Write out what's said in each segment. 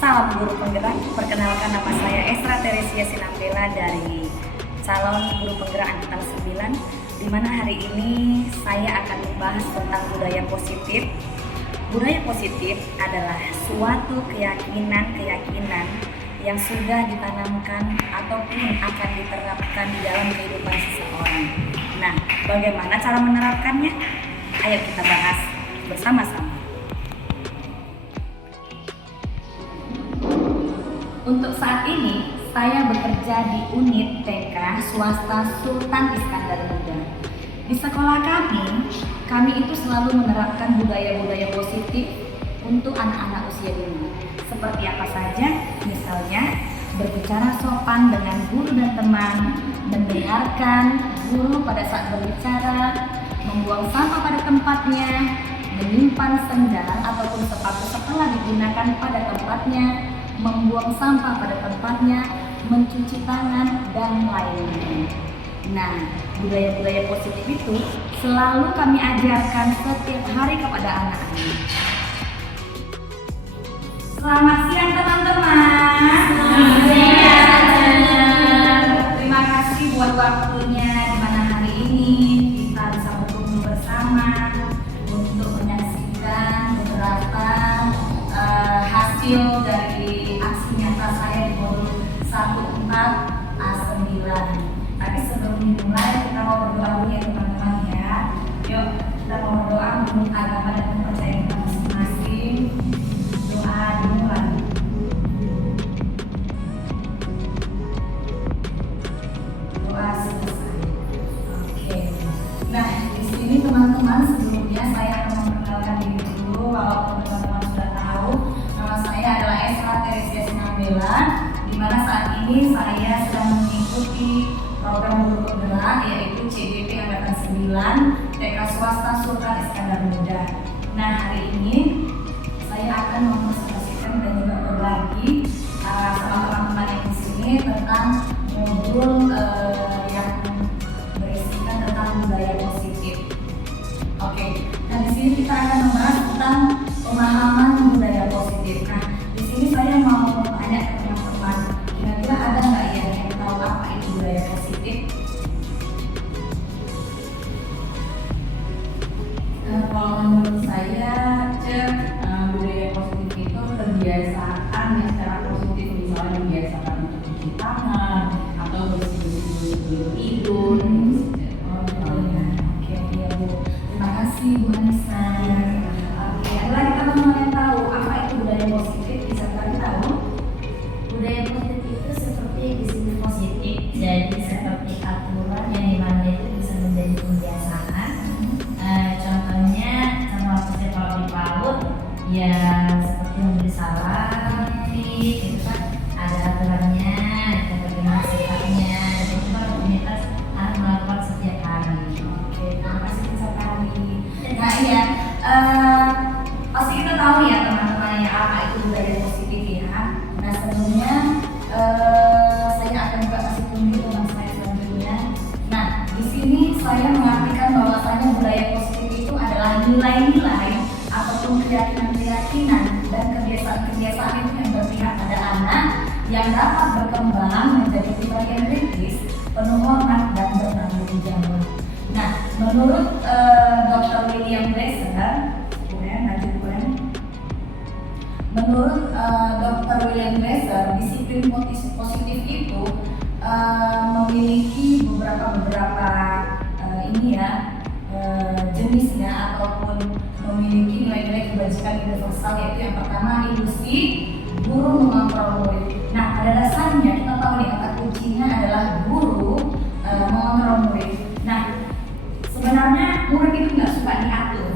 Salam guru penggerak, perkenalkan nama saya Esra Teresia Sinambela dari calon guru penggerak Angkatan 9, di mana hari ini saya akan membahas tentang budaya positif. Budaya positif adalah suatu keyakinan yang sudah ditanamkan ataupun akan diterapkan di dalam kehidupan seseorang. Nah, bagaimana cara menerapkannya? Ayo kita bahas bersama-sama. Untuk saat ini, saya bekerja di unit TK swasta Sultan Iskandar Muda. Di sekolah kami itu selalu menerapkan budaya-budaya positif untuk anak-anak usia dini. Seperti apa saja? Misalnya, berbicara sopan dengan guru dan teman, mendengarkan guru pada saat berbicara, membuang sampah pada tempatnya, menyimpan sendal ataupun sepatu setelah digunakan pada tempatnya, membuang sampah pada tempatnya, mencuci tangan, dan lainnya. Nah, budaya-budaya positif itu selalu kami ajarkan setiap hari kepada anak-anak. Selamat siang teman-teman. Selamat siang. Terima kasih buat waktunya di mana hari ini kita bisa berkumpul bersama untuk menyaksikan beberapa hasil dari aksi nyata saya di modul 14A9. Tapi sebelum dimulai kita mau berdoa dulu ya teman-teman ya. Yuk kita mau berdoa menurut agama dan kepercayaan kita masing-masing. Doa dimulai. Doa selesai. Oke. Nah di sini teman-teman sebelumnya saya akan memperkenalkan diri dulu. Walaupun teman-teman sudah tahu, nama saya adalah Esra Teresia Sinambela, di mana saat ini saya sedang mengikuti program guru penggerak yaitu CDP Angkatan 9 TK swasta Sultan Iskandar Muda. Nah hari ini saya akan mempresentasikan dan juga berbagi sama teman-teman yang di sini tentang modul yang berisikan tentang budaya positif. Oke, nah di sini kita akan membahas tentang pemahaman budaya positif. Nah di sini saya mau bertanya ke teman-teman, kira-kira ada nggak ya yang tahu apa itu budaya positif? Kalau menurut saya, budaya positif itu kebiasaan yang secara positif, misalnya membiasakan untuk cuci tangan atau bersih-bersih sebelum tidur. Oke, iya Bu. Terima kasih Bu Anissa. Oke, ada lagi teman-teman yang tahu apa itu budaya positif? Bisa kalian tahu? Budaya positif itu seperti disiplin positif, jadi seperti aturan yang dimana itu bisa menjadi kebiasaan. Contohnya sama seperti kalau di PAUD ya seperti memberi salam, itu kan ada aturannya, ada bagaimana sifatnya, dan itu kan komunitas harus melakukan setiap hari. Oke, terima kasih Bu Sakari. Nah iya, pasti kita tahu ya teman-teman ya apa itu budaya positif ya. Nah sebelumnya saya akan juga kasih tunjuk tentang saya selanjutnya. Nah di sini saya mengartikan bahwasanya budaya positif itu adalah nilai-nilai ataupun keyakinan-keyakinan dan kebiasaan-kebiasaan itu yang berpihak pada anak yang dapat berkembang menjadi pribadi yang kritis, penuh hormat dan bertanggung jawab. Nah menurut Dr. William Blaser, menurut Dr. William Blaser, disiplin positif itu memiliki beberapa jenisnya ataupun memiliki nilai-nilai kebajikan universal, yaitu yang pertama ilusi guru mengontrol murid. Nah pada dasarnya kita tahu nih kata kuncinya adalah guru mengontrol murid. Nah sebenarnya murid itu nggak suka diatur.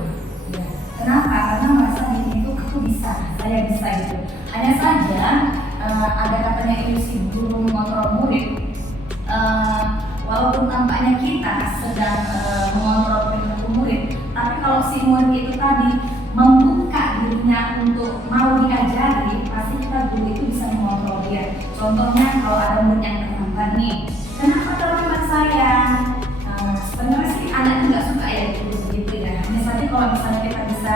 Ya. Kenapa? Karena merasa diri itu aku bisa, saya bisa gitu. Hanya saja ada katanya ilusi guru mengontrol murid. Walaupun tampaknya kita sedang mengontrol perilaku murid, tapi kalau si murid itu tadi membuka dirinya untuk mau diajari, pasti kita guru itu bisa mengontrol dia. Contohnya kalau ada murid yang terlambat nih, kenapa terlambat sayang? Sebenarnya sih anak itu nggak suka ya begitu ya. Misalnya kalau misalnya kita bisa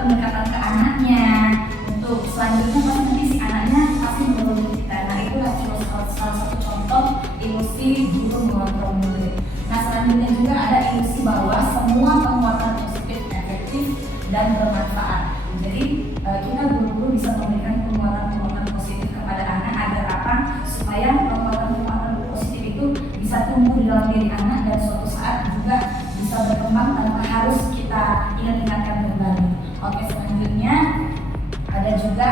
pendekatan ke anaknya untuk selanjutnya ilusi guru mengontrol murid. Nah, selanjutnya juga ada ilusi bahwa semua penguatan positif efektif dan bermanfaat. Jadi kita guru-guru bisa memberikan penguatan positif kepada anak agar apa? Supaya penguatan positif itu bisa tumbuh di dalam diri anak dan suatu saat juga bisa berkembang tanpa harus kita ingat-ingatkan kembali. Oke, selanjutnya ada juga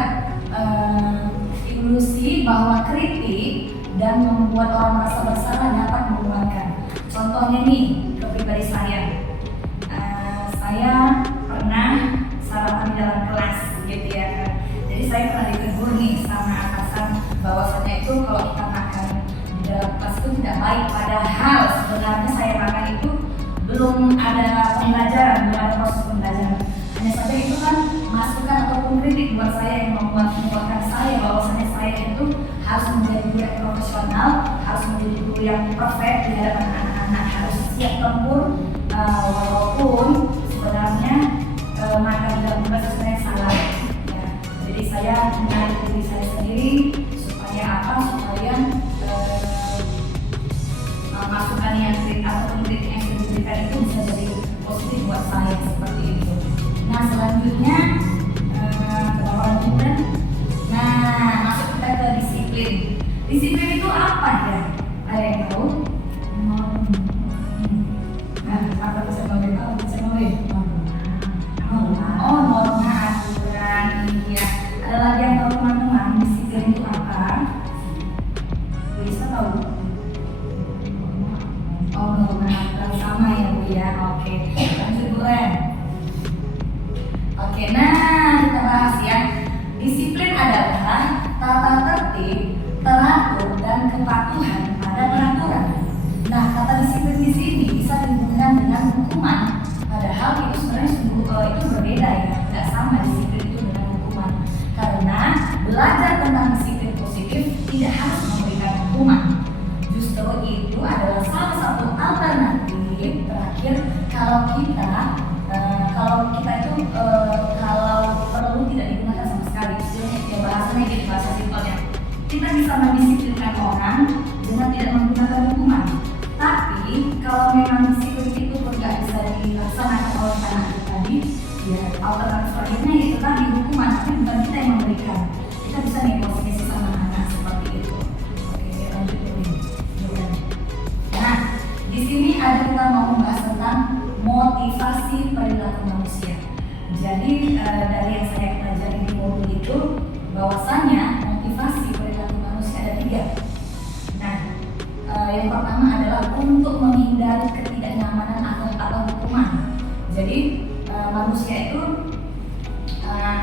ilusi bahwa kritik dan membuat orang merasa bersalah dapat menguatkan. Contohnya nih, ke pribadi saya pernah sarapan di dalam kelas gitu ya kan. Jadi saya pernah ditegur nih sama atasan bahwasanya itu kalau kita makan di dalam kelas itu tidak baik, padahal sebenarnya saya makan itu belum ada pembelajaran, belum ada proses pembelajaran. Hanya saja itu kan masukan ataupun kritik buat saya yang menguatkan saya bahwasanya saya itu harus menjadi guru yang profesional, harus menjadi guru yang perfect di hadapan anak-anak, harus siap tempur walaupun sebenarnya makan di dalam kelas sebenarnya salah. Ya, jadi saya menarik diri saya sendiri supaya apa? Supaya masukan yang kritik ataupun kritik yang diberikan itu bisa jadi positif buat saya seperti itu. Nah, selanjutnya masuk kita ke disiplin. Disiplin itu apa ya? Ada yang tahu? Nah, apa bisa tahu? Bisa tahu? Oh, norma, aturan, iya. Ada lagi yang tahu teman-teman, disiplin itu apa? Bisa tahu? Oh, norma, aturan sama ya Bu ya. Oke, lanjut Bu Ren. Oke, nah kita bahas ya. Disiplin adalah tata tertib, teratur dan kepatuhan pada peraturan. Nah, kata disiplin di sini bisa dihubungkan dengan hukuman. Padahal itu sebenarnya itu berbeda ya, tidak sama disiplin itu dengan hukuman. Karena belajar tentang disiplin positif tidak harus memberikan hukuman. Justru itu adalah salah satu alternatif terakhir kalau kita itu kalau perlu tidak digunakan sama sekali. Istilahnya ya bahasanya gitu, bahasa simpelnya. Kita bisa mendisiplinkan orang dengan tidak menggunakan hukuman. Tapi kalau memang disiplin itu tidak bisa dilaksanakan oleh anak tadi, ya alternatif selanjutnya itu tadi hukuman, tapi bukan kita yang memberikan. Kita bisa negosiasi sama anak seperti itu. Oke, lanjut dulu. Nah, di sini kita mau membahas tentang motivasi perilaku manusia. Jadi dari yang saya pelajari di modul itu, bahwasanya motivasi perilaku manusia ada 3. Nah, yang pertama adalah untuk menghindari ketidaknyamanan atau hukuman. Jadi manusia itu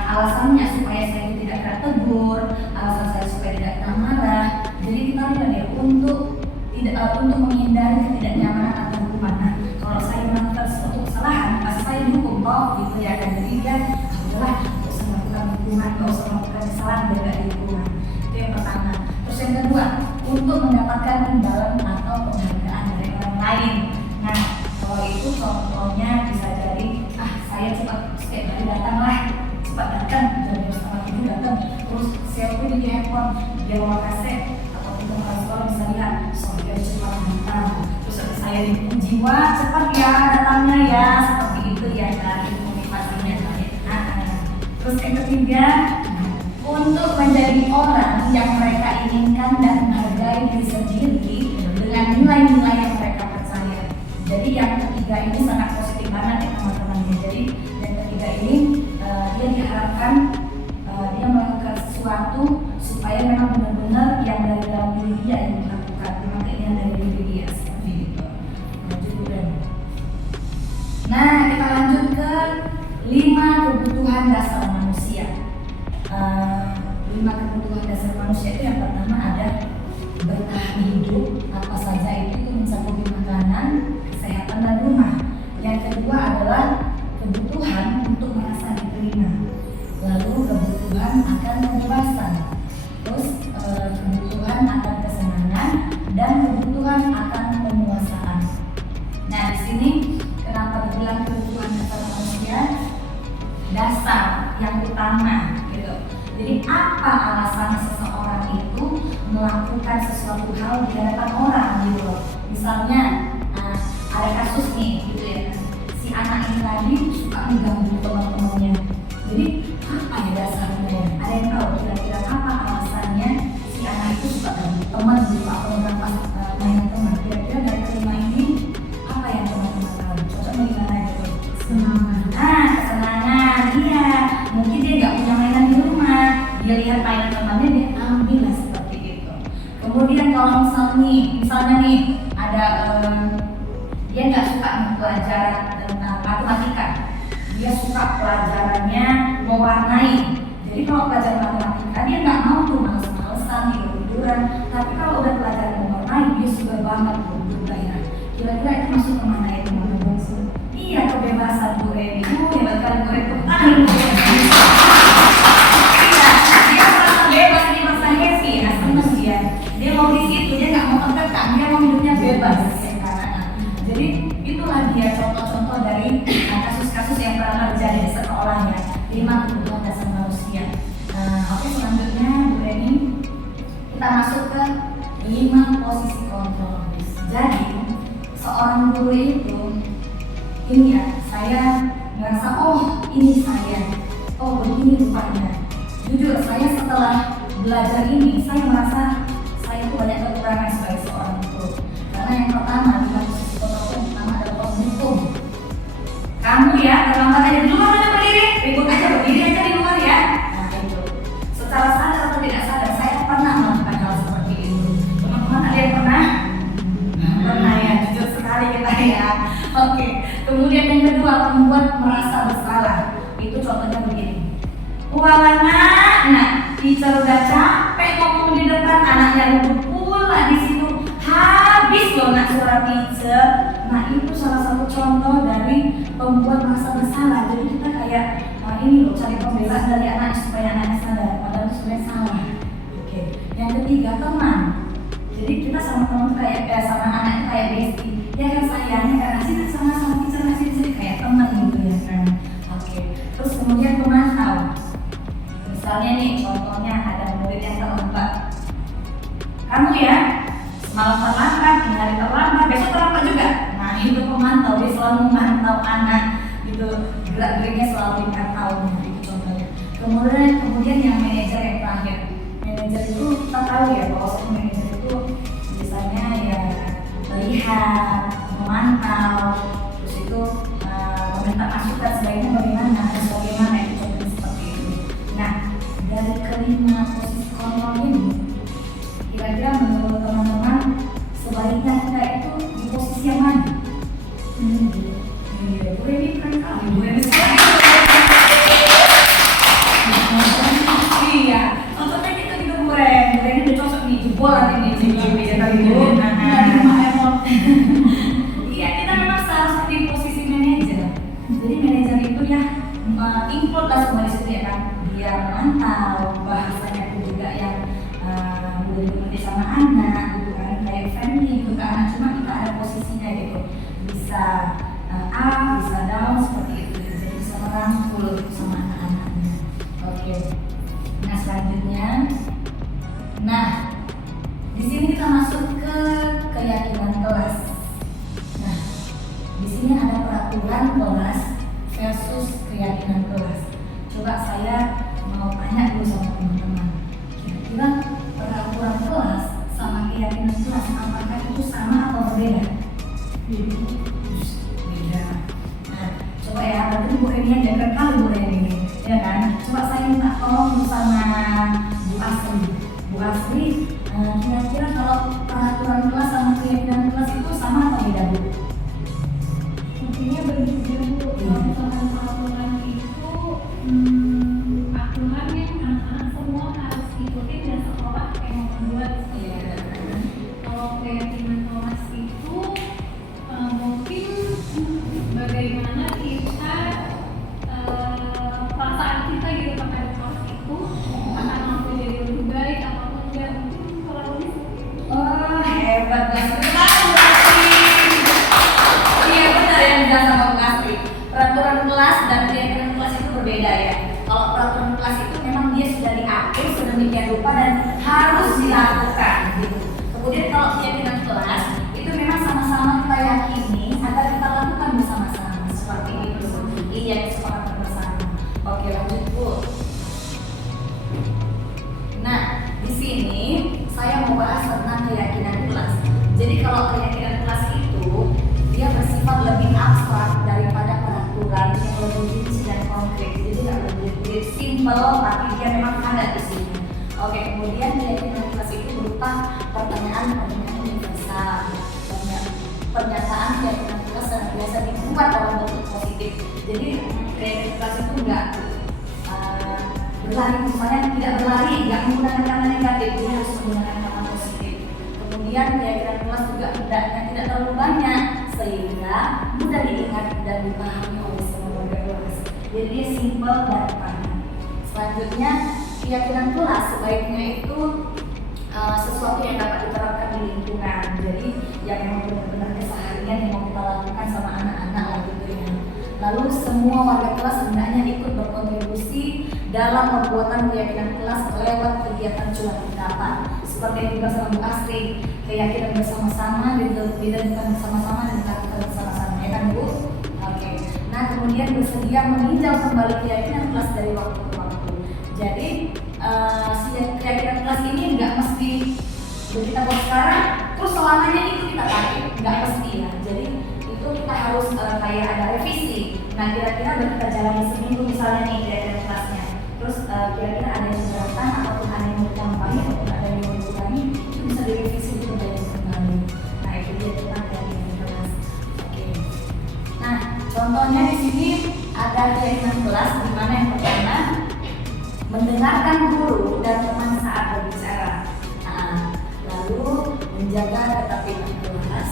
alasannya supaya saya tidak kena tegur, alasan saya supaya tidak kena marah. Jadi kita lihat ya untuk menghindari ketidaknyamanan atau hukuman. Nah, kalau saya melakukan suatu kesalahan, pasti saya dihukum gitu ya kan. Jadi dia adalah nggak usah melakukan hukuman, nggak usah melakukan kesalahan biar nggak dihukuman. Itu yang pertama. Terus yang kedua, untuk mendapatkan imbalan atau penghargaan dari orang lain. Nah, kalau itu contohnya bisa jadi saya cepat setiap hari datang lah, cepat datang jam 6:30 datang, terus selfie di handphone dia mau kaset atau kita sekolah bisa lihat soalnya cepat datang. Terus saya dipuji, wah cepat ya datangnya ya, seperti itu ya dari motivasinya tadi. Terus yang ketiga, untuk menjadi orang yang mereka inginkan dan menghargai diri sendiri dengan nilai-nilai yang mereka percaya. Jadi yang ketiga ini sangat positif banget ya teman-teman. Jadi yang ketiga ini dia diharapkan dia melakukan sesuatu supaya memang benar-benar yang dari dalam diri dia yang dilakukan, memang keinginan dari diri dia seperti itu. Lanjut. Nah, kita lanjut ke 5 kebutuhan dasar manusia. 5 kebutuhan dasar manusia itu yang pertama ada bertahan hidup, apa saja itu mencakupi makanan, kesehatan dan rumah. Yang kedua adalah kebutuhan untuk merasa diterima, lalu kebutuhan akan kebebasan, terus kebutuhan akan kesenangan dan kebutuhan akan penguasaan. Nah, di sini kenapa dibilang kebutuhan dasar manusia? Dasar yang utama gitu. Jadi apa alasan seseorang itu melakukan sesuatu hal di hadapan orang gitu. Misalnya ada kasus nih gitu ya, si anak ini tadi suka mengganggu teman-temannya. Jadi apa ya dasarnya ya? Ada yang tahu kira-kira apa alasannya si anak itu suka ganggu teman gitu atau merampas mainan teman? Kira-kira dari kelima ini apa yang teman-teman tahu? Cocoknya gimana gitu? Kesenangan, iya. Mungkin dia nggak punya mainan di rumah, dia lihat mainan temannya dia ambil lah seperti itu. Kemudian kalau misalnya nih ada dia nggak suka nih pelajaran tentang matematika, dia suka pelajarannya mewarnai. Jadi kalau pelajaran matematika dia nggak mau tuh males-malesan tidur-tiduran, tapi kalau udah pelajaran mewarnai dia suka banget tuh bergairah. Kira-kira itu masuk kemana ya teman-teman? Iya, kebebasan Bu Eni. Hebat kali Bu Eni. Iya, dia merasa bebas di masa happy ya, seneng dia. Dia mau di situ, dia nggak mau tertekan, dia mau hidupnya bebas ya kan. Jadi itulah dia contoh-contoh dari kasus-kasus yang pernah terjadi di sekolah ya. 5 kebutuhan dasar manusia. Oke, selanjutnya Bu Eni, kita masuk ke 5 posisi kontrol. Jadi seorang guru itu ini ya, saya merasa oh ini saya, oh begini rupanya. Jujur saya setelah belajar ini saya merasa saya tuh banyak kekurangan sebagai seorang guru. Karena yang pertama di posisi kontrol yang pertama adalah penghukum. Kamu ya terlambat aja dulu mana berdiri, ribut aja berdiri aja di luar ya. Nah itu secara sadar atau tidak sadar saya pernah melakukan hal seperti itu. Teman-teman ada yang pernah? Pernah ya, jujur sekali kita ya. Oke. Kemudian yang kedua, membuat merasa bersalah. Itu contohnya begini. Nah, teacher udah capek ngomong di depan, anaknya ribut pula di situ. Habis loh nak suara teacher. Nah, itu salah satu contoh dari pembuat merasa bersalah. Jadi kita kayak ini loh cari pembelaan dari anak supaya anaknya sadar. Padahal itu sebenarnya salah. Oke. Yang ketiga, teman. Jadi kita sama teman kayak sama anak itu kayak bestie. Ya kan sayangnya karena sih sama-sama teacher ngasih kayak teman gitu ya kan. Oke. Terus kemudian pemantau. Misalnya nih contohnya ada murid yang terlambat. Kamu ya semalam terlambat, ini hari terlambat, besok terlambat juga. Nah itu pemantau, dia selalu memantau anak gitu, gerak-geriknya selalu dipantau. Itu contohnya. Kemudian yang manajer yang terakhir. Manajer itu kita tahu ya bahwa manajer itu biasanya ya melihat, memantau, terus itu meminta masukan sebaiknya bagaimana, harus bagaimana, itu contohnya seperti itu. Nah, dari kelima posisi kontrol ini, kira-kira menurut teman-teman sebaiknya kita itu di posisi yang mana? Bu Eni kan kali, Bu Eni iya, contohnya kita juga Bu Eni udah cocok nih, jebol nanti nih, ya kali Bu. Iya, kita memang seharusnya di posisi manajer. Jadi manajer itu ya include lah semua di situ ya kan. Dia memantau, bahasanya pun juga yang menjadi sama anak gitu kan, kayak friendly gitu ke anak. Cuma kita ada posisinya gitu, bisa up, bisa down seperti itu. Jadi bisa merangkul sama anak-anaknya. Oke. Nah selanjutnya, di sini kita masuk ke keyakinan kelas. Nah, di sini ada peraturan kelas versus keyakinan kelas. Coba saya mau tanya dulu sama teman-teman. Kira-kira peraturan kelas sama keyakinan kelas apakah itu sama atau berbeda? Beda. Nah, coba ya, berarti Bu Eni yang jaga kali Bu Eni ini, ya kan? Coba saya minta tolong sama Bu Asri. Bu Asri, kira-kira kalau peraturan kelas sama keyakinan kelas itu sama atau beda Bu? Intinya berbeda Bu. Kalau misalkan peraturan itu aturan yang anak-anak semua harus ikutin dan sekolah yang membuat. Kalau keyakinan kelas itu mungkin bagaimana kita perasaan kita gitu terhadap kelas itu akan mampu jadi lebih baik ataupun enggak, mungkin kurang lebih seperti itu. Oh hebat banget. Iya benar yang dibilang sama Bu Asri. Peraturan kelas dan keyakinan kelas itu berbeda ya. Kalau peraturan kelas itu memang dia sudah diatur sedemikian rupa dan harus dilakukan gitu. Kemudian kalau keyakinan kelas itu memang sini saya mau bahas tentang keyakinan kelas. Jadi kalau keyakinan kelas itu dia bersifat lebih abstrak daripada peraturan yang lebih rinci dan konkret. Jadi tidak lebih simple, tapi dia memang ada di sini. Oke, kemudian keyakinan kelas itu berupa pertanyaan-pertanyaan universal. Pernyataan keyakinan kelas biasa dibuat dalam bentuk positif. Jadi keyakinan kelas itu enggak berlari, misalnya tidak berlari, nggak menggunakan kata negatif, dia harus menggunakan kata positif. Kemudian keyakinan kelas juga tidak terlalu banyak sehingga mudah diingat dan dipahami oleh semua warga kelas. Jadi dia simple dan padat. Selanjutnya keyakinan kelas sebaiknya itu sesuatu yang dapat diterapkan di lingkungan. Jadi yang memang benar-benar keseharian yang mau kita lakukan sama anak-anak lah gitu ya. Lalu semua warga kelas sebenarnya ikut berkontribusi dalam pembuatan keyakinan kelas lewat kegiatan curah pendapat. Seperti yang dibahas sama Bu Astrid, keyakinan bersama-sama, ditentukan bersama-sama dan dilakukan bersama-sama, ya kan Bu? Oke. Nah kemudian bersedia meninjau kembali keyakinan kelas dari waktu ke waktu. Jadi keyakinan kelas ini nggak mesti kita buat sekarang, terus selamanya itu kita pakai, nggak mesti ya. Jadi itu kita harus kayak ada revisi. Nah kira-kira udah kita jalani seminggu misalnya nih keyakinan kelasnya. Terus kira-kira ada yang keberatan ataupun ada yang mau ditambahkan ataupun ada yang mau dikurangi, itu bisa direvisi untuk dijalani kembali. Nah itu dia tentang keyakinan kelas. Oke. Nah contohnya di sini ada keyakinan kelas di mana yang pertama mendengarkan guru dan teman saat berbicara. Lalu menjaga ketertiban kelas,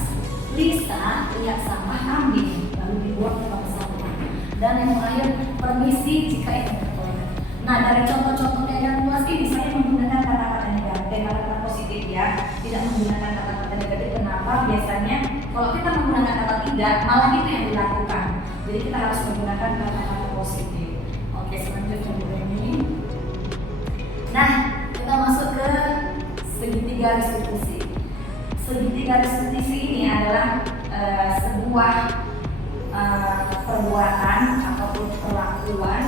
Lisa lihat sampah ambil lalu dibuang ke tempat sampah. Dan yang terakhir permisi jika ingin ke toilet. Nah dari contoh-contoh keyakinan kelas ini saya menggunakan kata-kata negatif, kata-kata positif ya, tidak menggunakan kata-kata negatif. Kenapa? Biasanya kalau kita menggunakan kata tidak, malah itu yang dilakukan. Jadi kita harus menggunakan kata-kata positif. Oke, selanjutnya Bu Reni. Nah kita masuk ke segitiga restitusi. Segitiga restitusi ini adalah sebuah perbuatan ataupun perlakuan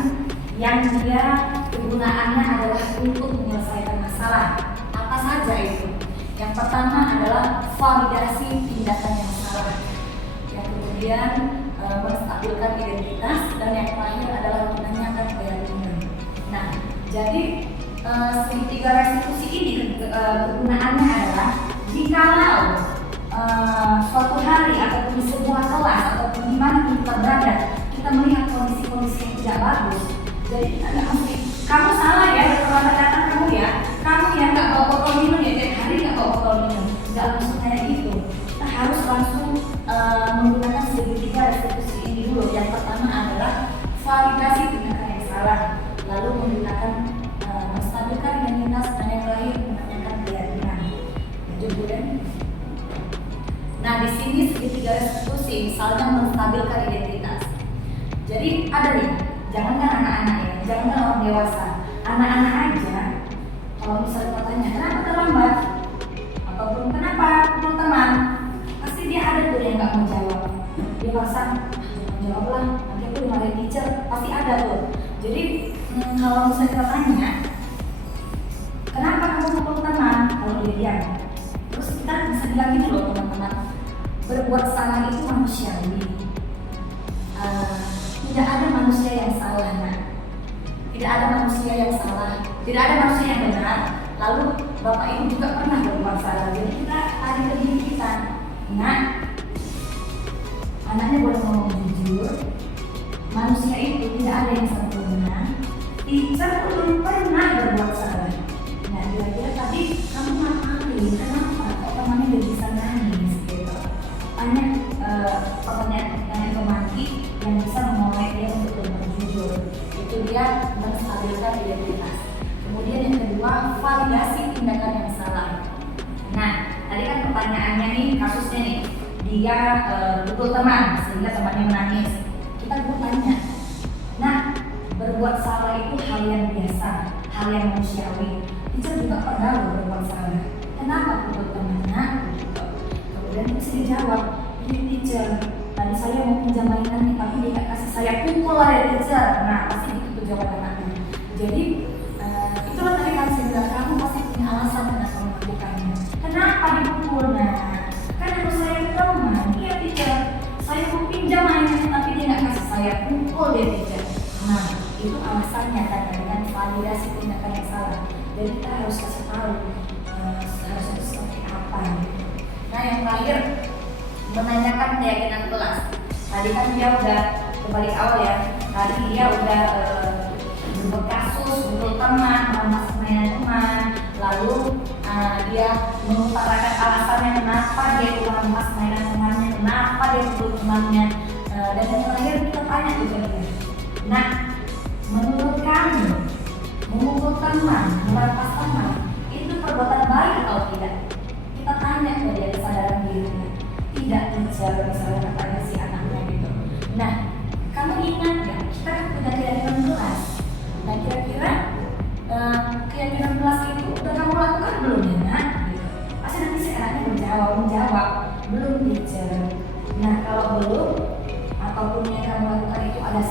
yang dia kegunaannya adalah untuk menyelesaikan masalah. Apa saja itu? Yang pertama adalah validasi tindakan yang salah. Yang kemudian menstabilkan identitas dan yang terakhir adalah menanyakan keyakinan. Nah, jadi segitiga restitusi ini kegunaannya adalah jikalau suatu hari ataupun di sebuah kelas ataupun di mana kita berada, kita melihat kondisi-kondisi yang tidak bagus. Jadi kita nggak mesti kamu salah ya berkata-kata kamu ya, kamu yang nggak bawa botol minum ya tiap hari nggak bawa botol minum, nggak langsung kayak gitu. Kita harus langsung menggunakan segitiga restitusi ini dulu. Yang pertama adalah validasi tindakan yang salah, lalu menggunakan menstabilkan identitas dan yang terakhir menanyakan keyakinan. Lanjut Bu Den. Nah di sini segitiga restitusi misalnya menstabilkan identitas. Jadi ada nih, jangankan anak-anak ya, jangankan orang dewasa, anak-anak aja. Kalau misalnya kita tanya kenapa terlambat ataupun kenapa pukul teman, pasti dia ada tuh yang nggak mau jawab. Dia merasa jangan jawab lah, nanti aku dimarahin teacher, pasti ada tuh. Jadi kalau misalnya kita tanya kenapa kamu pukul teman, kalau dia diam, terus kita bisa bilang gitu loh teman-teman, berbuat salah itu manusiawi. Tidak ada manusia yang salah, nah. Tidak ada manusia yang salah, tidak ada manusia yang benar. Lalu Bapak Ibu juga pernah berbuat salah, jadi kita tarik ke diri kita. Nah, anaknya boleh ngomong jujur. Manusia itu tidak ada yang sempurna. Teacher belum pernah berbuat salah. Nah, kira-kira tadi kamu ngapain? Kenapa? Kok temannya udah bisa nangis gitu? Tanya pertanyaan romantis yang bisa memulai dia untuk berjujur. Itu dia menstabilkan identitas. Kemudian yang kedua, validasi tindakan yang salah. Nah, tadi kan pertanyaannya nih, kasusnya nih, dia pukul teman sehingga temannya menangis. Kita tanya, nah berbuat salah itu hal yang biasa, hal yang manusiawi. Teacher juga pernah berbuat salah. Kenapa pukul temannya? Kemudian bisa dijawab, ini teacher, tadi saya mau pinjam mainan nih, tapi dia kasih saya pukul lah ya teacher. Nah pasti itu jawaban anaknya. Jadi itulah tadi kan saya bilang, kamu pasti punya alasan alasannya kan dengan validasi tindakan yang salah. Jadi kita harus kasih tahu harusnya seperti apa gitu. Nah yang terakhir menanyakan keyakinan kelas. Tadi kan dia udah kembali awal ya. Tadi dia udah berbuat kasus, berbuat teman, merampas mainan teman, lalu dia mengutarakan alasannya kenapa dia merampas mainan temannya, kenapa dia berbuat temannya. Dan yang terakhir kita tanya juga dia. Nah, menurut kamu memukul teman, merampas teman itu perbuatan baik atau tidak? Kita tanya ke dia kesadaran dirinya. Tidak bicara misalnya katanya si anaknya gitu. Nah, kamu ingat nggak? Kita kan punya keyakinan kelas. Nah, kira-kira keyakinan kelas itu udah kamu lakukan belum ya nak? Gitu. Pasti nanti si anaknya menjawab belum teacher. Nah, kalau belum ataupun yang kamu lakukan itu adalah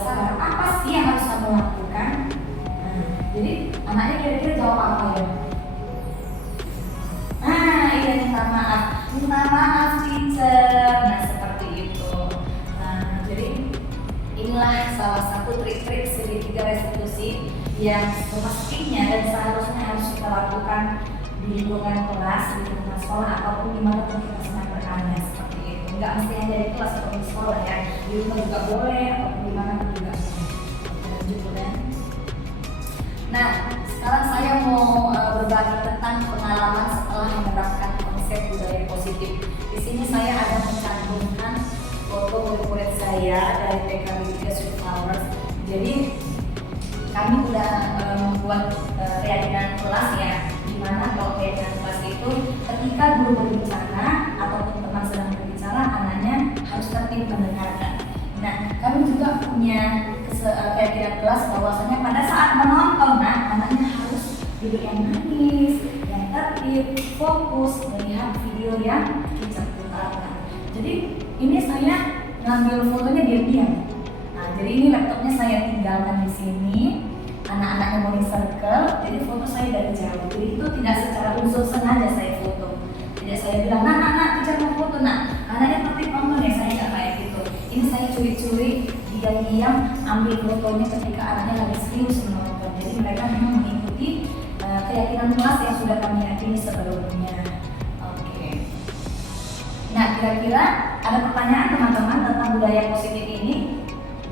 salah, apa sih yang harus kamu lakukan? Nah, jadi anaknya kira-kira jawab apa ya? Iya minta maaf teacher. Nah seperti itu. Nah jadi inilah salah satu trik-trik segitiga restitusi yang semestinya dan seharusnya harus kita lakukan di lingkungan kelas, di lingkungan sekolah ataupun dimanapun kita sedang berada seperti itu. Enggak mesti hanya di kelas atau di sekolah ya, di rumah juga boleh ataupun dimanapun juga boleh. Lanjut kan? Nah sekarang saya mau berbagi tentang pengalaman setelah menerapkan konsep budaya positif. Di sini saya ada mencantumkan foto murid-murid saya dari PKB 3 Sweet Flowers. Jadi kami sudah membuat keyakinan kelas ya, dimana kalau keyakinan kelas itu ketika guru berbicara ataupun teman sedang berbicara, anaknya harus tertib mendengarkan. Nah, kami juga punya keyakinan kelas bahwasanya pada saat menonton, anaknya harus duduk yang manis, yang tertib, fokus melihat video yang kita putarkan. Jadi ini saya ngambil fotonya diam-diam. Nah, jadi ini laptopnya saya tinggalkan di sini. Anak-anaknya mau di circle, jadi foto saya dari jauh. Jadi itu tidak secara unsur sengaja saya foto. Tidak saya bilang, nak, teacher mau foto, anaknya tertib nonton ya, saya nggak kayak gitu. Ini saya curi-curi diam-diam ambil fotonya ketika anaknya lagi serius menonton. Jadi mereka memang mengikuti keyakinan kelas yang sudah kami yakini sebelumnya. Oke. Nah, kira-kira ada pertanyaan teman-teman tentang budaya positif ini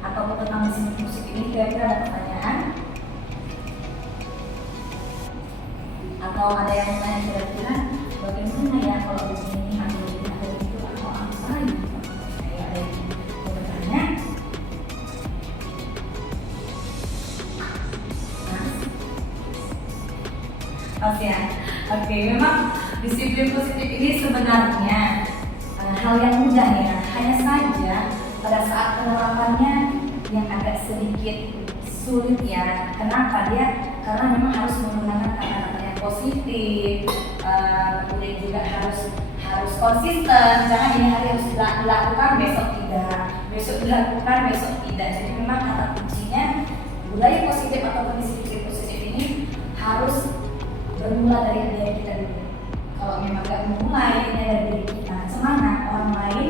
ataupun tentang disiplin positif ini? Kira-kira ada pertanyaan? Atau ada yang bertanya kira-kira bagaimana ya kalau di sini ada itu atau apa gitu? Kayak ada yang mau bertanya? Oke, memang disiplin positif ini sebenarnya hal yang mudah ya. Hanya saja pada saat penerapannya yang agak sedikit sulit ya. Kenapa dia? Karena memang harus menggunakan kata-kata yang positif, kemudian juga harus konsisten. Jangan ini hari harus dilakukan, besok tidak, besok dilakukan, besok tidak. Jadi memang kata kuncinya budaya positif atau disiplin positif ini harus bermula dari diri kita dulu. Kalau memang gak memulai ini dari diri kita, semangat orang lain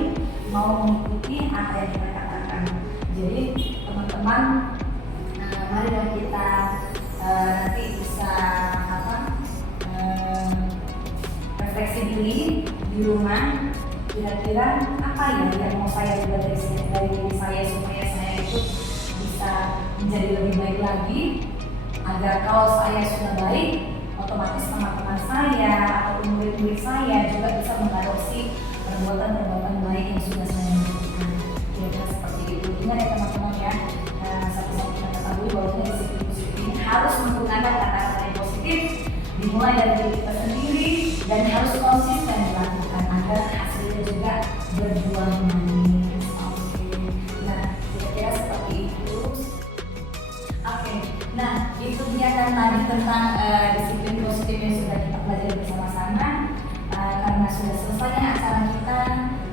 mau mengikuti apa yang kita katakan. Jadi teman-teman, marilah kita nanti bisa refleksi diri di rumah. Kira-kira apa ya yang mau saya buat dari diri saya supaya saya itu bisa menjadi lebih baik lagi, agar kalau saya sudah baik, otomatis teman-teman saya ataupun murid-murid saya juga bisa mengadopsi perbuatan-perbuatan baik yang sudah saya lakukan. Kira-kira seperti itu. Ingat ya teman-teman ya, satu-satu kita ketahui bahwa disiplin positif ini harus menggunakan kata-kata yang positif, dimulai dari diri kita sendiri dan harus konsisten dilakukan agar hasilnya juga berbuah manis. Oke. Nah, kira-kira seperti itu. Oke. Nah, itu dia kan tadi tentang disiplin positif yang sudah kita pelajari bersama-sama. Karena sudah selesai acara kita,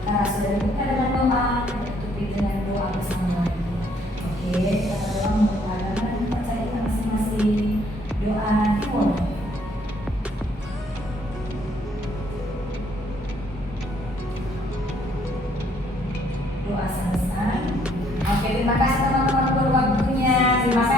karena sudah dibuka dengan doa, kita tutupi dengan doa bersama lagi. Oke, kita berdoa menurut agama dan kepercayaan masing-masing. Doa dimulai. Doa selesai. Oke, terima kasih teman-teman untuk waktunya. Terima kasih.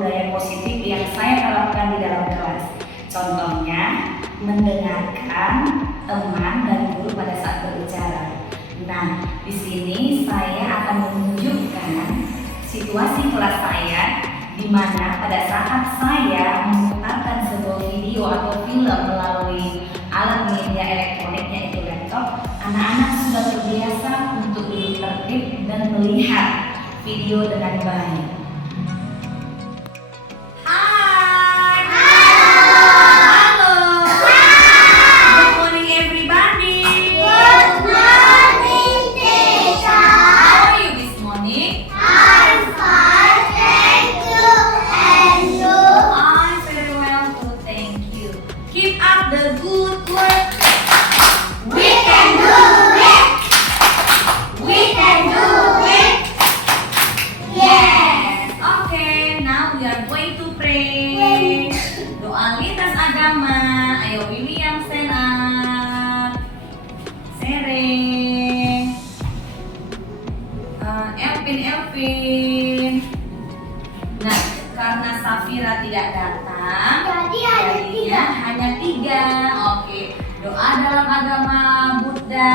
budaya positif yang saya terapkan di dalam kelas. Contohnya, mendengarkan teman dan guru pada saat berbicara. Nah, di sini saya akan menunjukkan situasi kelas saya di mana pada saat saya memutarkan sebuah video atau film melalui alat media elektronik yaitu laptop, anak-anak sudah terbiasa untuk duduk tertib dan melihat video dengan baik. Hai. Halo. Good morning everybody. Good morning, teacher. How are you this morning? I'm fine, thank you. And you? I'm very well too, thank you. Keep up the good work. We can do it. We can do it. Yes. Okay, now we are going to pray. Doa lintas agama. Ayo William stand up. Sering. Elvin. Nah, karena Safira tidak datang, Jadi ada jadinya hanya 3. Oke. Doa dalam agama Buddha,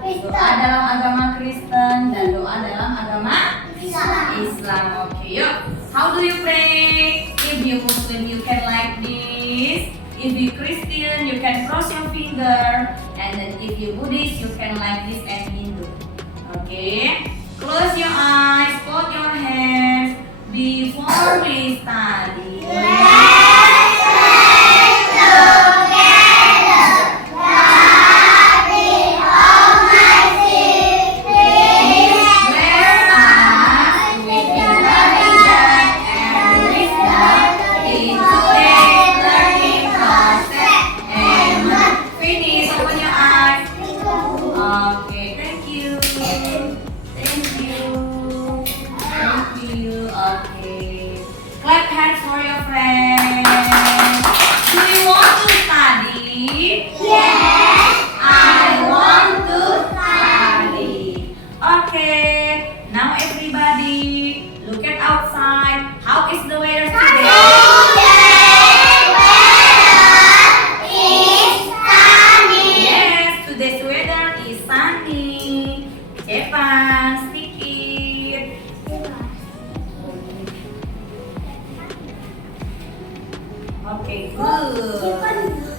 doa dalam agama Kristen, dan doa dalam agama Islam. Oke, yuk. How do you pray? If you Muslim, you can like this. If you Christian, you can cross your finger. And then if you Buddhist, you can like this and Hindu. Okay. Close your eyes, put your hands before we study. Okay, good.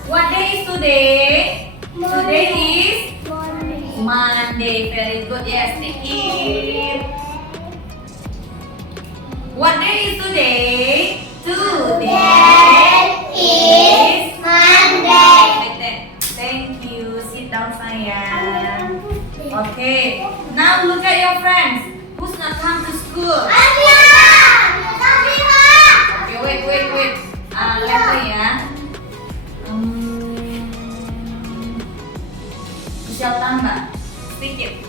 What day is today? Today is Monday. Very good. Yes, take it. What day is today? Today is Monday. like that. Thank you. Sit down, sayang. Okay. Now look at your friends. Who's not come to school? Okay, wait. Lihat ya. Michelle tambah sedikit.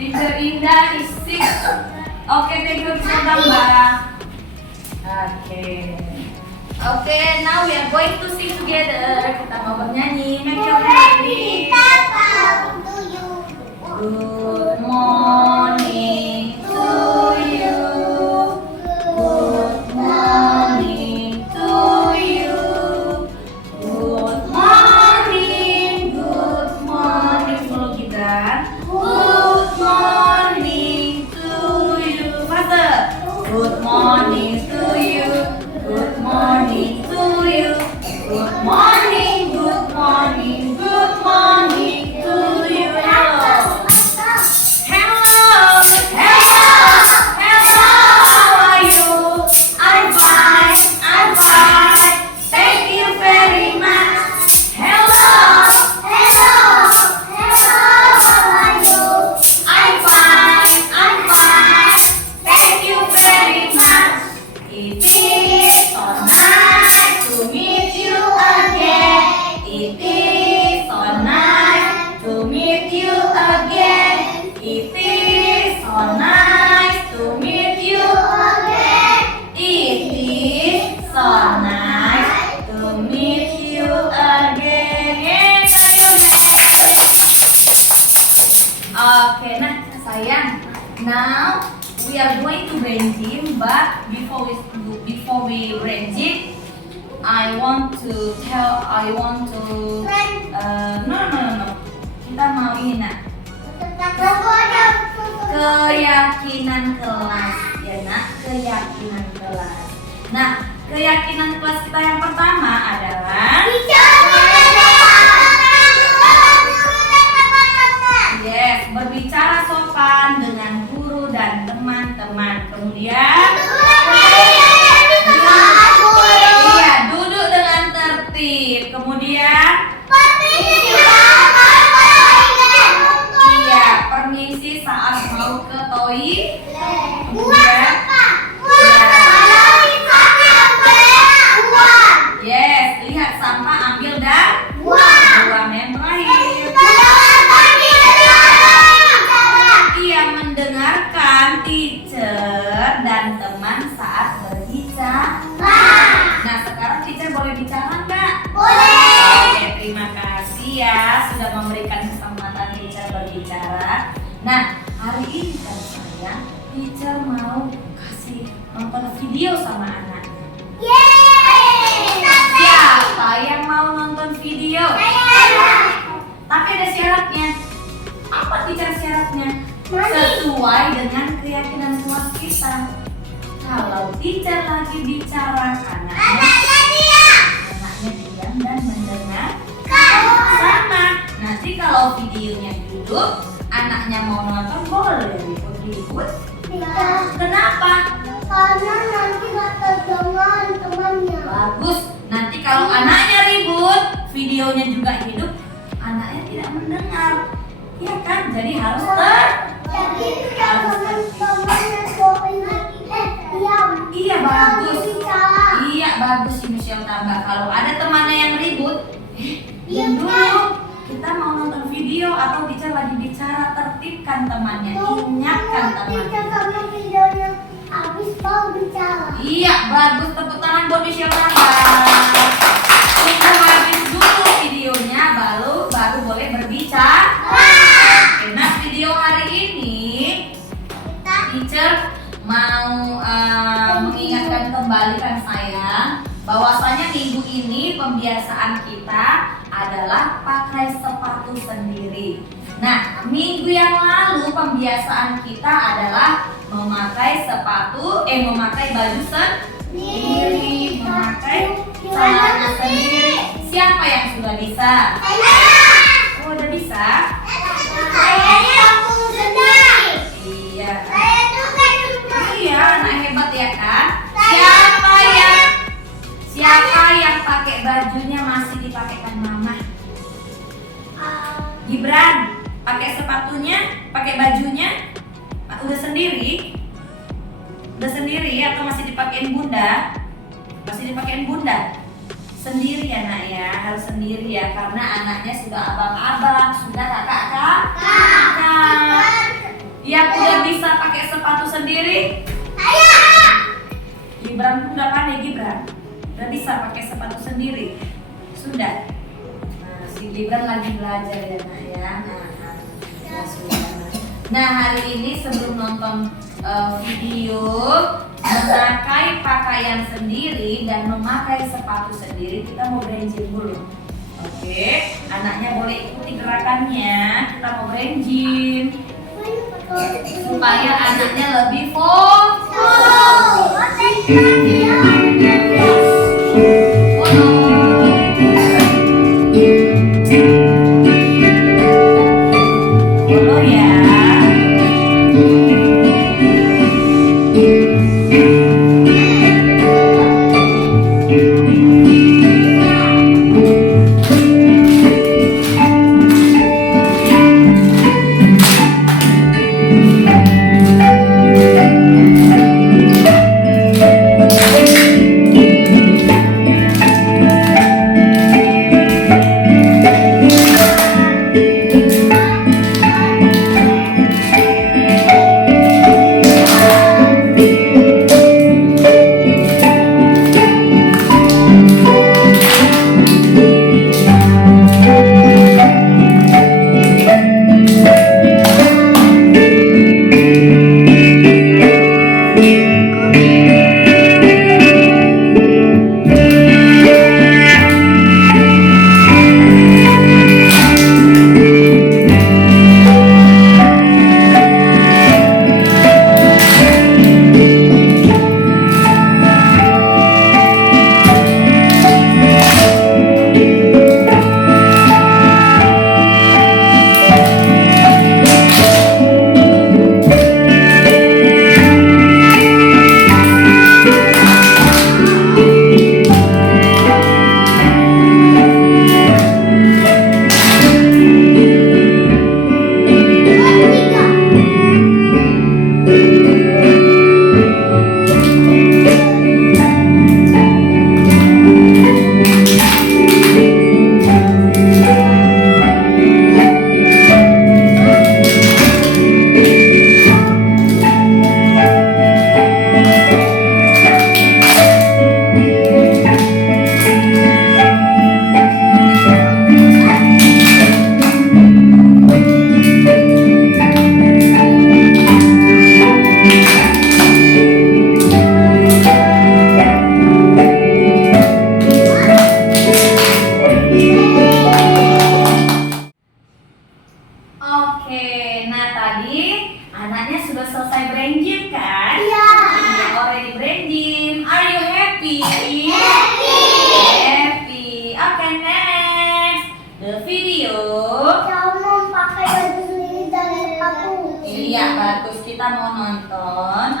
Teacher Indah is 6. Okay, thank you bisa tambah. Okay, now we are going to sing together. Kita mau bernyanyi. Make your happy. Good morning to you. Good morning to you. Good morning. Follow kita. Good morning to you. Faster. Good morning to you. Good morning to you. Good morning to you. Hello. Hello. are going to brain gym, but before we brain gym, I want to no. Kita mau ini nak. Keyakinan kelas ya nak, keyakinan kelas. Nah, keyakinan kelas kita yang pertama adalah yes, berbicara sopan dengan guru dan teman-teman. Kemudian iya, duduk dengan tertib. Kemudian iya, permisi saat mau ke toilet. Kemudian yes, lihat sampah, ambil dan buang. Yang terakhir iya, mendengarkan teacher dan teman saat berbicara. Nah, sekarang teacher boleh bicara nggak? Boleh. Oke, terima kasih ya sudah memberikan kesempatan teacher berbicara. Nah, hari ini kan saya teacher mau kasih nonton video sama anaknya. Siapa yang mau nonton video? Tapi ada syaratnya. Apa teacher syaratnya? Sesuai dengan keyakinan kelas kita. Kalau teacher lagi bicara, anaknya diam dan mendengar sama. Nanti kalau videonya hidup, anaknya mau nonton boleh ikut. Kenapa? Karena nanti gak terdengar temannya. Bagus. Nanti kalau anaknya ribut, videonya juga hidup, anaknya tidak mendengar. Iya kan? Jadi harus Jadi teman-temannya diam. Iya, bagus. Bicara. Iya, bagus si Michelle tambah. Kalau ada temannya yang ribut, diam Diam, dulu. Kita mau nonton video atau teacher lagi bicara, tertibkan temannya, ingatkan temannya. Kita sama videonya habis mau bicara. Iya, bagus. Tepuk tangan buat Michelle tambah. Kita habis dulu videonya, baru boleh berbicara. Oke, nah video hari ini teacher mau mengingatkan kembali kan sayang, bahwasanya minggu ini pembiasaan kita adalah pakai sepatu sendiri. Nah, minggu yang lalu pembiasaan kita adalah memakai baju sendiri, memakai celana sendiri. Siapa yang sudah bisa? Oh, udah bisa? Iya. Iya, anak hebat ya kan? Siapa yang pakai bajunya masih dipakaikan mama? Gibran, pakai sepatunya, pakai bajunya, udah sendiri? Udah sendiri atau masih dipakein bunda? Masih dipakein bunda? Sendiri ya nak ya, harus sendiri ya, karena anaknya sudah abang-abang, sudah kakak. Yang udah bisa pakai sepatu sendiri? Gibran pun udah pandai, Gibran. Udah bisa pakai sepatu sendiri? Sudah. Nah, si Gibran lagi belajar ya nak ya. Ya sudah. Nah, hari ini sebelum nonton video memakai pakaian sendiri dan memakai sepatu sendiri, kita mau brain gym dulu. Oke, anaknya boleh ikuti gerakannya. Kita mau brain gym supaya anaknya lebih fokus. Follow ya.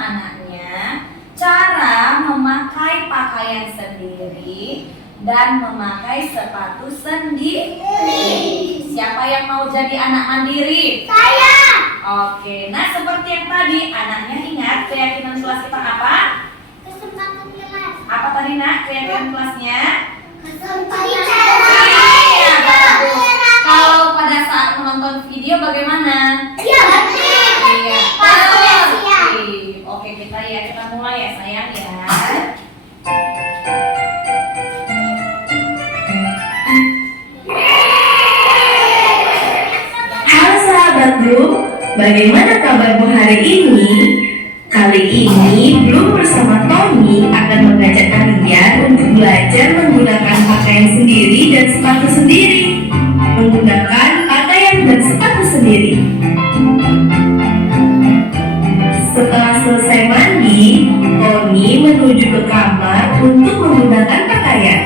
anaknya cara memakai pakaian sendiri dan memakai sepatu sendiri. Siapa yang mau jadi anak mandiri? Saya. Oke, nah seperti yang tadi, anaknya ingat keyakinan kelas kita apa? Kesempatan kelas. Apa tadi nak keyakinan kelasnya? Kesempatan Iya, bagus. Kalau pada saat menonton video bagaimana? Iya. Iya, Siap. tertib. Oke, kita mulai ya sayang ya. Halo sahabat Bloom, bagaimana kabarmu hari ini? Kali ini Bloom bersama Tony akan mengajak kalian untuk belajar menggunakan pakaian sendiri dan sepatu sendiri. Menggunakan pakaian dan sepatu sendiri. Setelah selesai mandi, Tony menuju ke kamar untuk menggunakan pakaian.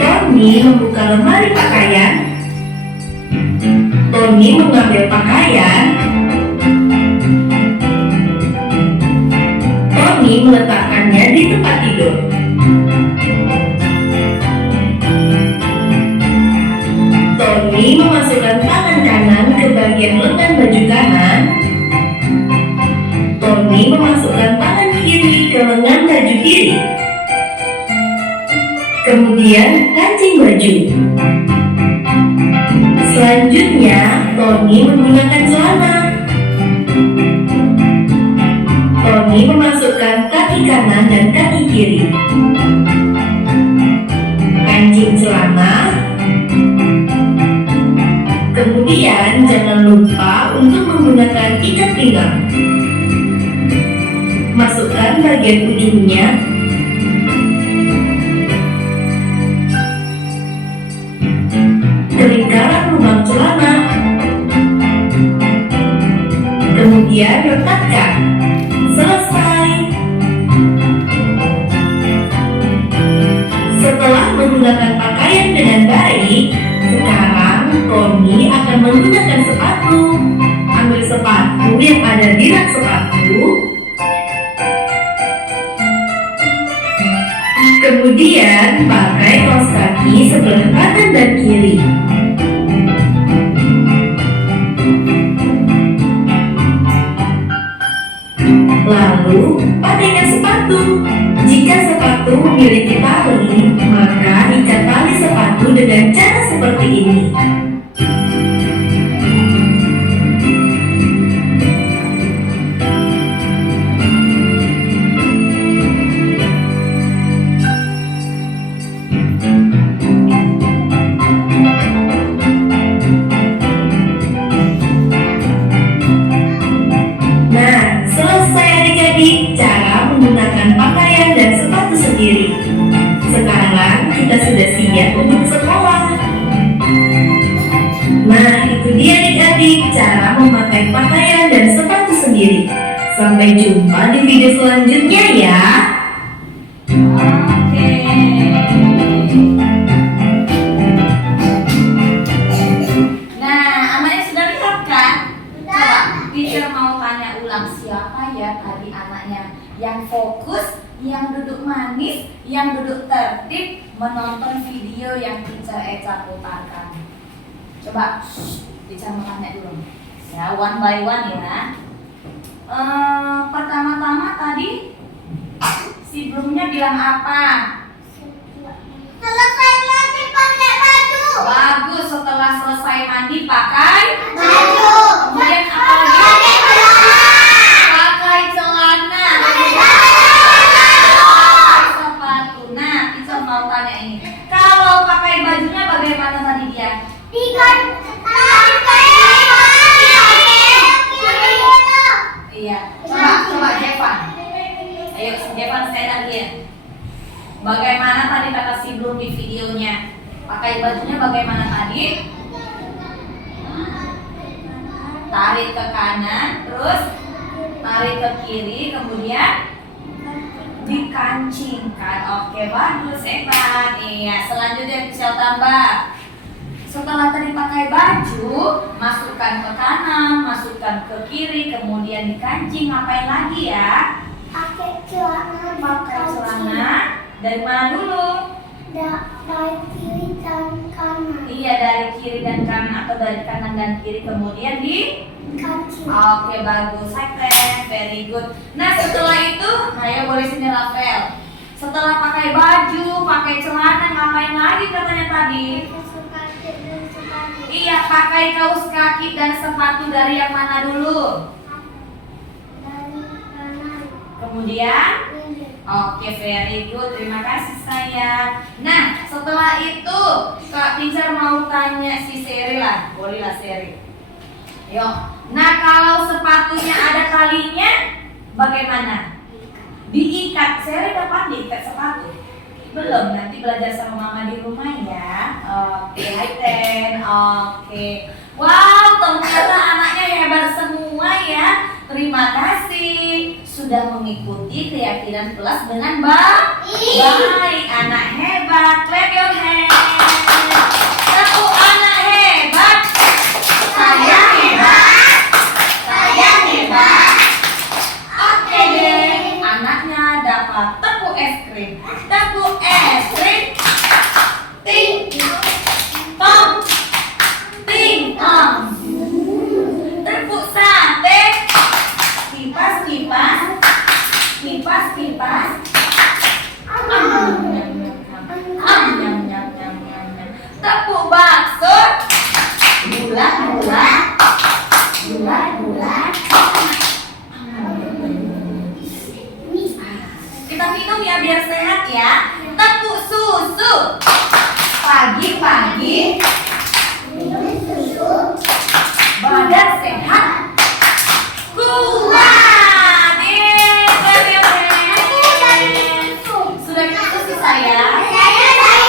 Tony membuka lemari pakaian. Tony mengambil pakaian. Tony meletakkannya di tempat tidur. Tony memasukkan tangan kanan ke bagian lengan baju kanan. Tony memasukkan tangan kiri ke lengan baju kiri. Kemudian kancing baju. Selanjutnya, Tony menggunakan celana. Tony memasukkan kaki kanan dan kaki kiri. Kancing celana. Kemudian jangan lupa untuk menggunakan ikat pinggang. Masukkan bagian ujungnya. Keringkan lubang celana. Kemudian letakkan. Selesai. Setelah menggunakan pakaian dengan baik, sekarang Tony akan menggunakan sepatu. Ambil sepatu yang ada di rak sepatu. Kemudian pakai kaos kaki sebelah kanan dan kiri. Lalu pakaikan sepatu. Jika sepatu memiliki tali, maka ikat tali sepatu dengan cara seperti ini. Nah, selesai adik-adik cara menggunakan pakaian dan sepatu sendiri. Sekarang kita sudah siap untuk sekolah. Nah, itu dia adik-adik cara memakai pakaian dan sepatu sendiri. Sampai jumpa di video selanjutnya ya. Oke. Nah, anak sudah lihat kan? Coba teacher mau tanya ulang, siapa ya tadi anaknya yang fokus, yang duduk manis, yang duduk tertib menonton video yang teacher Eca putarkan. Coba teacher mau tanya dulu ya, one by one ya. Pertama-tama tadi si Bloomnya bilang apa? Selesai mandi pakai baju. Bagus, setelah selesai mandi pakai Baju. kemudian apa lagi? Pakai celana. Pakai celana. Pakai Pakai sepatu. Nah, teacher mau tanya ini. Kalau pakai bajunya bagaimana tadi dia? Iya. Coba Jevan. Ayo Jevan saya lihat. Bagaimana tadi kata si Bloom di videonya? Pakai bajunya bagaimana tadi? Tarik ke kanan, terus tarik ke kiri, kemudian dikancingkan. Oke, bagus Evan. Iya, selanjutnya Michelle tambah. Setelah tadi pakai baju, masukkan ke kanan, masukkan ke kiri, kemudian dikancing. Ngapain lagi ya? Pakai celana. Pakai celana. Dari mana dulu? Dari kiri dan kanan. Iya, dari kiri dan kanan atau dari kanan dan kiri, kemudian di Kancing. Oke, bagus. Cyclen, very good. Nah, setelah itu, ayo boleh sini Rafael. Setelah pakai baju, pakai celana, ngapain lagi katanya tadi? Kaos kaki dan sepatu. Iya, pakai kaos kaki dan sepatu dari yang mana dulu? Dari kanan. Kemudian, Kiri. oke, very good. Terima kasih sayang. Nah, setelah itu, Kak Pincar mau tanya si Seri lah. Bolehlah Seri. Yuk. Nah, kalau sepatunya ada talinya, bagaimana? Diikat. Seri kapan diikat sepatu? Belum, nanti belajar sama mama di rumah ya. Oke, hai Ten. Oke. Wow, ternyata anaknya hebat semua ya. Terima kasih sudah mengikuti keyakinan kelas dengan baik. Anak hebat. Clap your hands. Tepuk anak hebat. Saya hebat. Saya hebat. Oke deh. Anaknya dapat tepuk es krim. Tepuk es krim. Ting tong. Ting tong. Tepuk sate. Kipas kipas. Kipas kipas. Tepuk bakso. Bulat bulat. Bulat bulat. Kita minum ya biar sehat ya. Tepuk susu. Pagi-pagi Minum susu. badan sehat. Kuat. Clap your hands. Sudah gitu sih sayang. Saya dari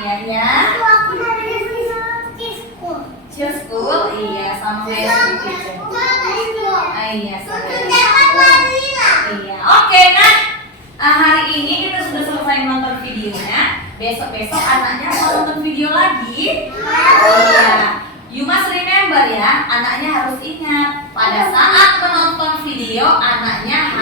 Iya ya. Aku dari school. Cheer school. Iya sama Messi teacher. Iya sama. Iya. Oke nah. Hari ini kita sudah selesai nonton videonya. Besok-besok anaknya mau nonton video lagi. Iya. You must remember ya, anaknya harus ingat pada saat menonton video anaknya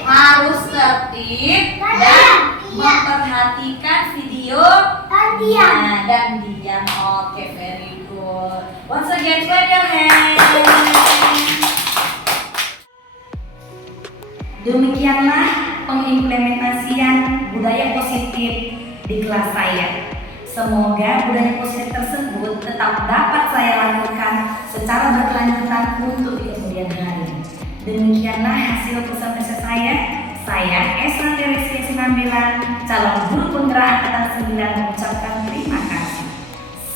harus tertib dan memperhatikan video dan diam. Oke, very good. Once again, clap your hands. Demikianlah pengimplementasian budaya positif di kelas saya. Semoga budaya positif tersebut tetap dapat saya lakukan secara berkelanjutan untuk di kemudian hari. Demikianlah hasil pesan-pesan saya. Saya Esa Teresia Sinambela, calon guru penggerak angkatan 9 mengucapkan terima kasih.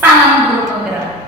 Salam guru penggerak.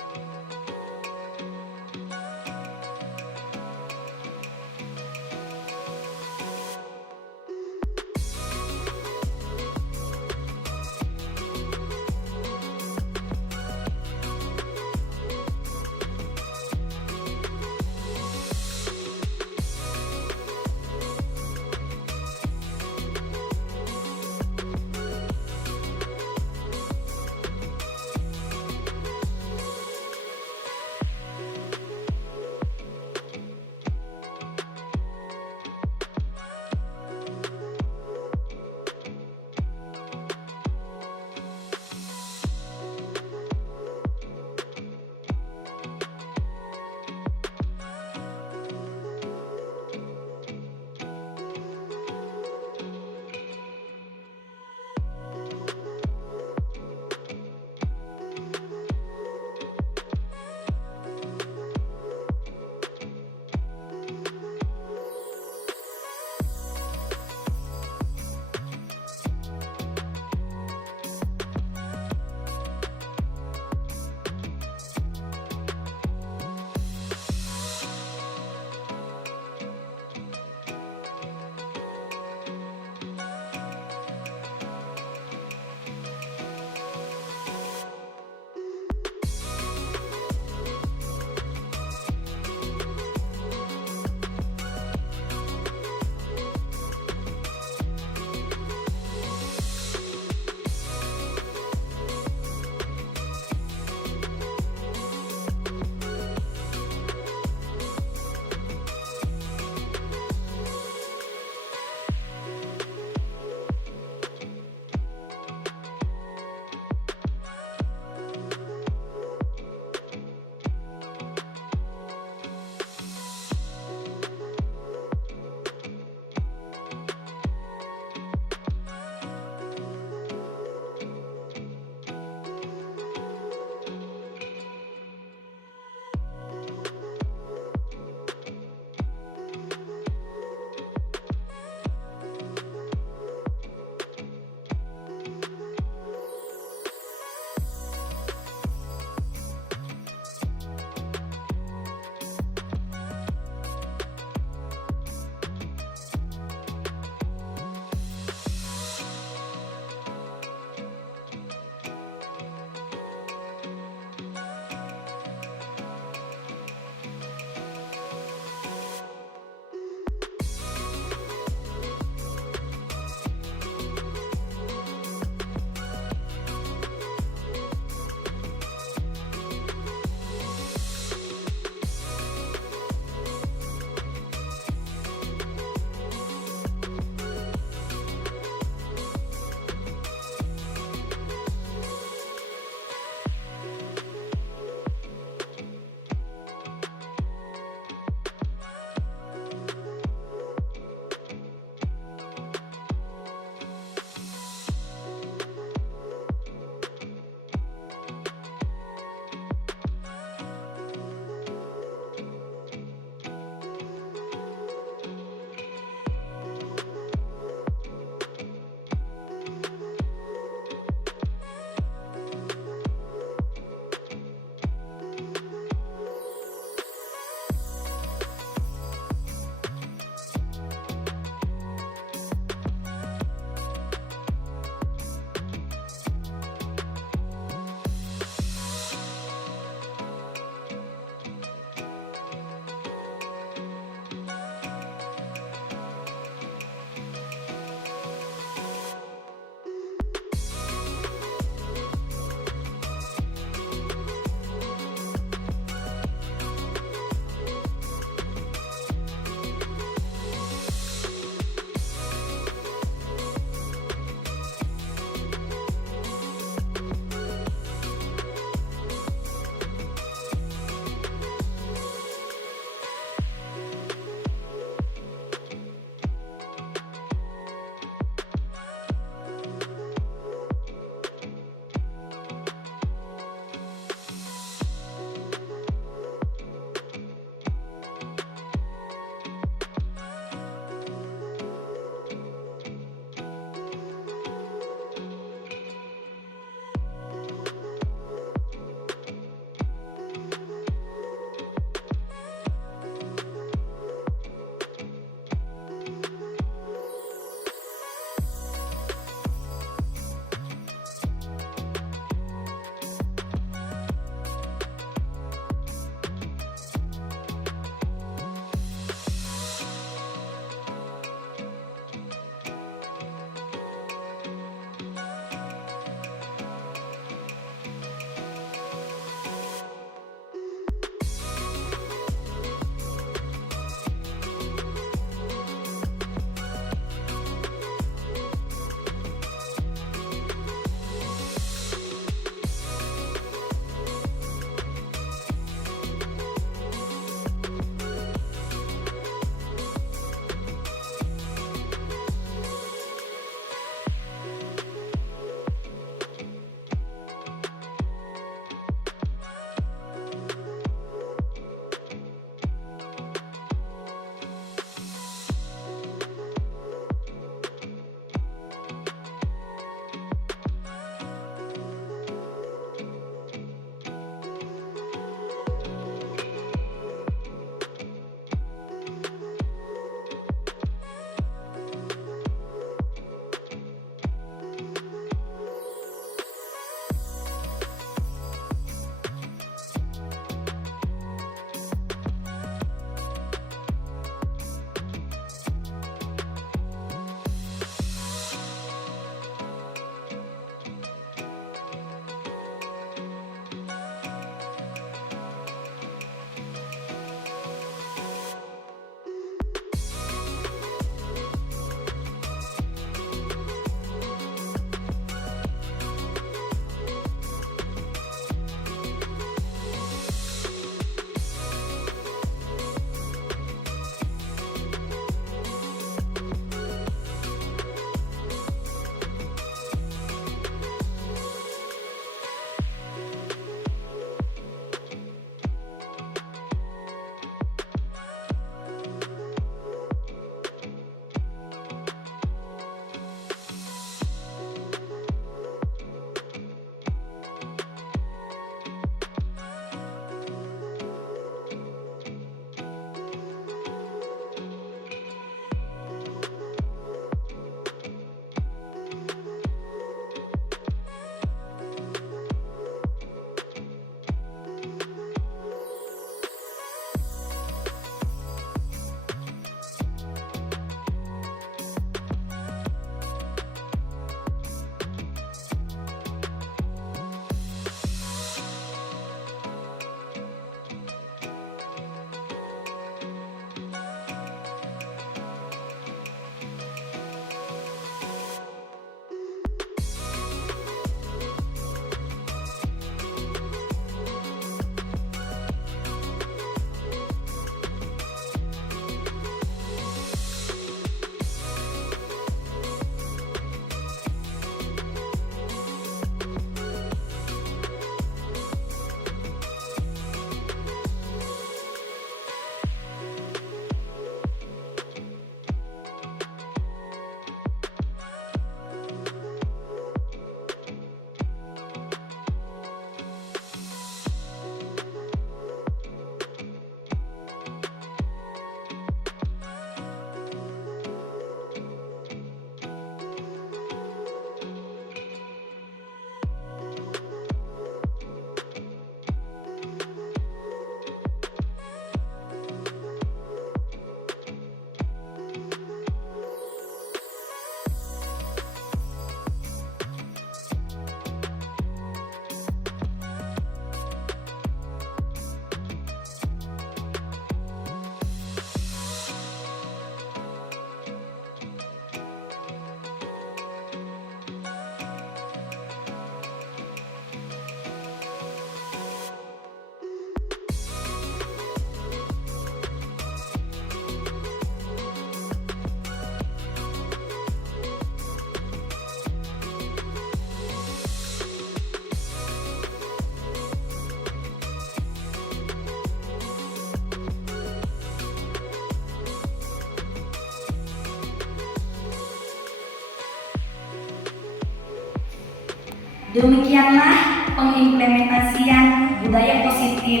Demikianlah pengimplementasian budaya positif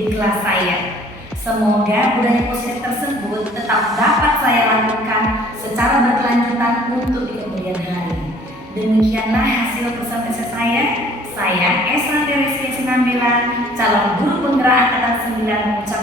di kelas saya. Semoga budaya positif tersebut tetap dapat saya lakukan secara berkelanjutan untuk di kemudian hari. Demikianlah hasil presentasi saya. Saya Esa Teresia Sinambela, calon guru penggerak angkatan 9, mengucapkan